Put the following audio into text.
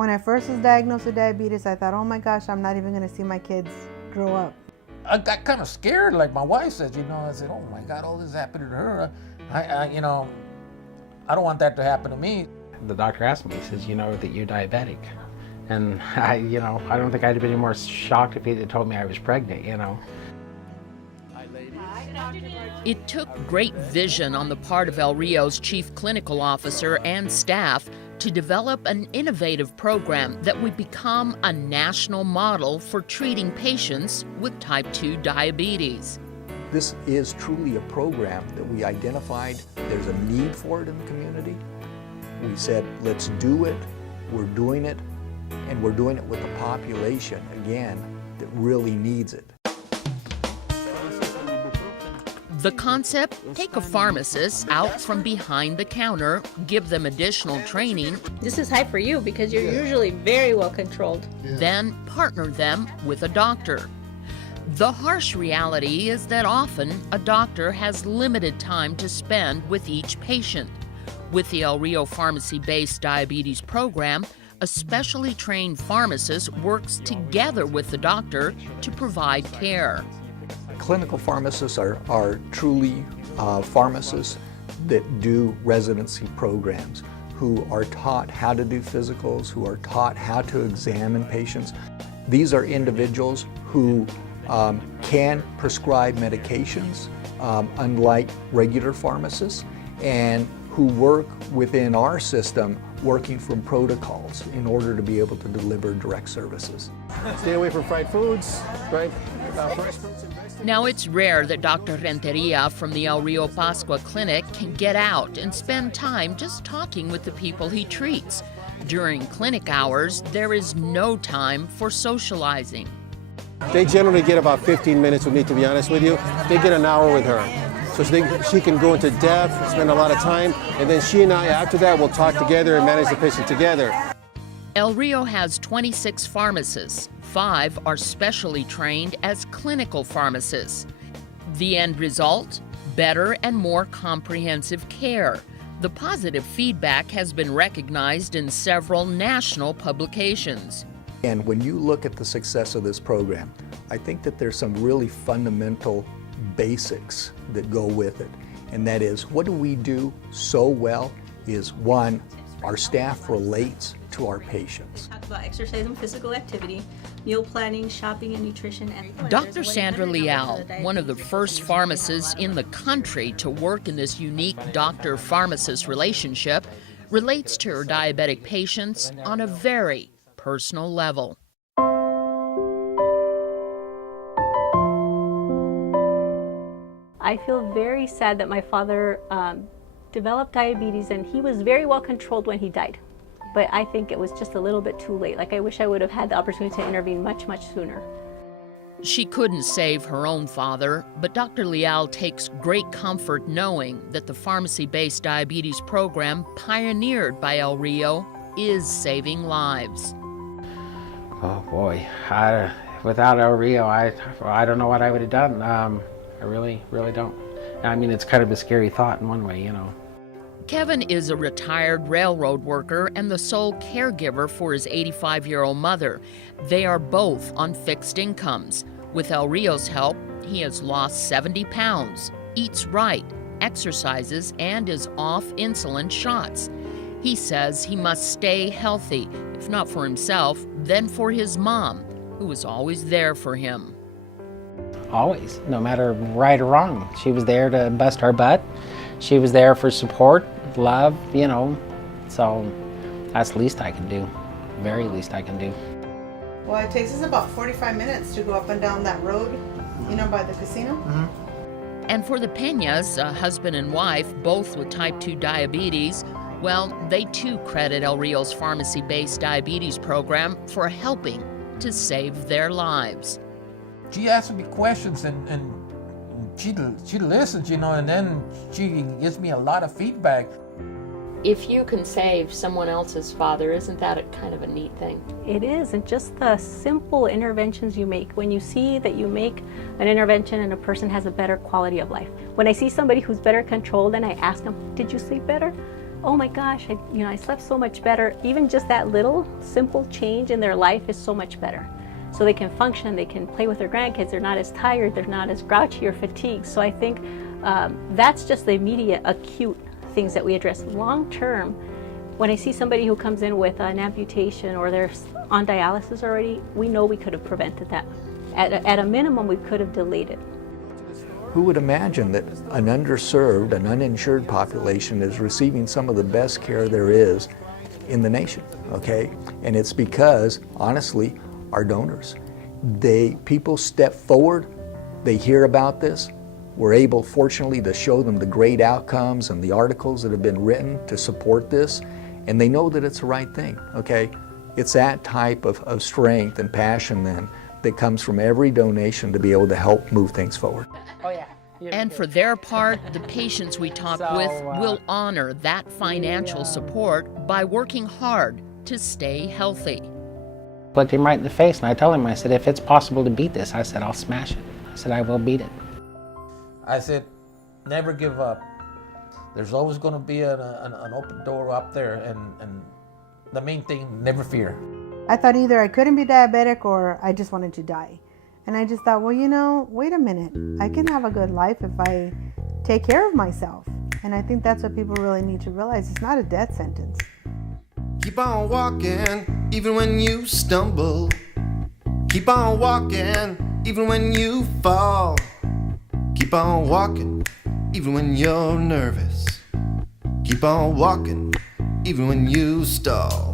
When I first was diagnosed with diabetes, I thought, oh my gosh, I'm not even going to see my kids grow up. I got kind of scared, like my wife said, I said, oh my God, all this happened to her. I don't want that to happen to me. The doctor asked me, he says, you know that you're diabetic. And I don't think I'd have been any more shocked if he had told me I was pregnant, It took great vision on the part of El Rio's chief clinical officer and staff to develop an innovative program that would become a national model for treating patients with type 2 diabetes. This is truly a program that we identified. There's a need for it in the community. We said, let's do it. We're doing it. And we're doing it with a population, again, that really needs it. The concept, take a pharmacist out from behind the counter, give them additional training. This is high for you because you're usually very well controlled. Then partner them with a doctor. The harsh reality is that often a doctor has limited time to spend with each patient. With the El Rio pharmacy-based diabetes program, a specially trained pharmacist works together with the doctor to provide care. Clinical pharmacists are truly pharmacists that do residency programs, who are taught how to do physicals, who are taught how to examine patients. These are individuals who can prescribe medications, unlike regular pharmacists, and who work within our system working from protocols in order to be able to deliver direct services. Stay away from fried foods, right? Fresh fruits and vegetables. Now, it's rare that Dr. Renteria from the El Rio Pascua Clinic can get out and spend time just talking with the people he treats. During clinic hours, there is no time for socializing. They generally get about 15 minutes with me, to be honest with you. They get an hour with her. So she can go into depth, spend a lot of time, and then she and I, after that, will talk together and manage the patient together. El Rio has 26 pharmacists. 5 are specially trained as clinical pharmacists. The end result? Better and more comprehensive care. The positive feedback has been recognized in several national publications. And when you look at the success of this program, I think that there's some really fundamental basics that go with it. And that is, what do we do so well is, one, our staff relates to our patients. Talk about exercise and physical activity, meal planning, shopping and nutrition. And Dr. Sandra Leal, one of the first pharmacists in the country to work in this unique doctor-pharmacist relationship, relates to her diabetic patients on a very personal level. I feel very sad that my father developed diabetes, and he was very well controlled when he died. But I think it was just a little bit too late. Like, I wish I would have had the opportunity to intervene much, much sooner. She couldn't save her own father, but Dr. Leal takes great comfort knowing that the pharmacy-based diabetes program pioneered by El Rio is saving lives. Oh boy, without El Rio, I don't know what I would have done. I really don't. I mean, it's kind of a scary thought in one way, Kevin is a retired railroad worker and the sole caregiver for his 85-year-old mother. They are both on fixed incomes. With El Rio's help, he has lost 70 pounds, eats right, exercises, and is off insulin shots. He says he must stay healthy, if not for himself, then for his mom, who was always there for him. Always, no matter right or wrong. She was there to bust our butt. She was there for support, love, so that's the least I can do, very least I can do. Well, it takes us about 45 minutes to go up and down that road, by the casino. Mm-hmm. And for the Peñas, a husband and wife, both with type 2 diabetes, well, they too credit El Rio's pharmacy-based diabetes program for helping to save their lives. She asks me questions and she listens, and then she gives me a lot of feedback. If you can save someone else's father, isn't that a kind of a neat thing? It is, and just the simple interventions you make. When you see that you make an intervention and a person has a better quality of life. When I see somebody who's better controlled and I ask them, did you sleep better? oh my gosh, I slept so much better. Even just that little simple change in their life is so much better. So they can function, they can play with their grandkids, they're not as tired, they're not as grouchy or fatigued. So I think that's just the immediate acute things that we address. Long term, when I see somebody who comes in with an amputation or they're on dialysis already, we know we could have prevented that. At a minimum, we could have delayed it. Who would imagine that an underserved, an uninsured population is receiving some of the best care there is in the nation, okay? And it's because, honestly, our donors, people step forward, they hear about this, we're able, fortunately, to show them the great outcomes and the articles that have been written to support this, and they know that it's the right thing, okay? It's that type of strength and passion then that comes from every donation to be able to help move things forward. Oh yeah. And for their part, the patients we talk with will honor that financial support by working hard to stay healthy. Looked him right in the face and I told him, I said, if it's possible to beat this, I said, I'll smash it. I said, I will beat it. I said, never give up. There's always going to be an open door up there, and the main thing, never fear. I thought either I couldn't be diabetic or I just wanted to die. And I just thought, well, wait a minute. I can have a good life if I take care of myself. And I think that's what people really need to realize. It's not a death sentence. Keep on walking, even when you stumble. Keep on walking, even when you fall. Keep on walking, even when you're nervous. Keep on walking, even when you stall.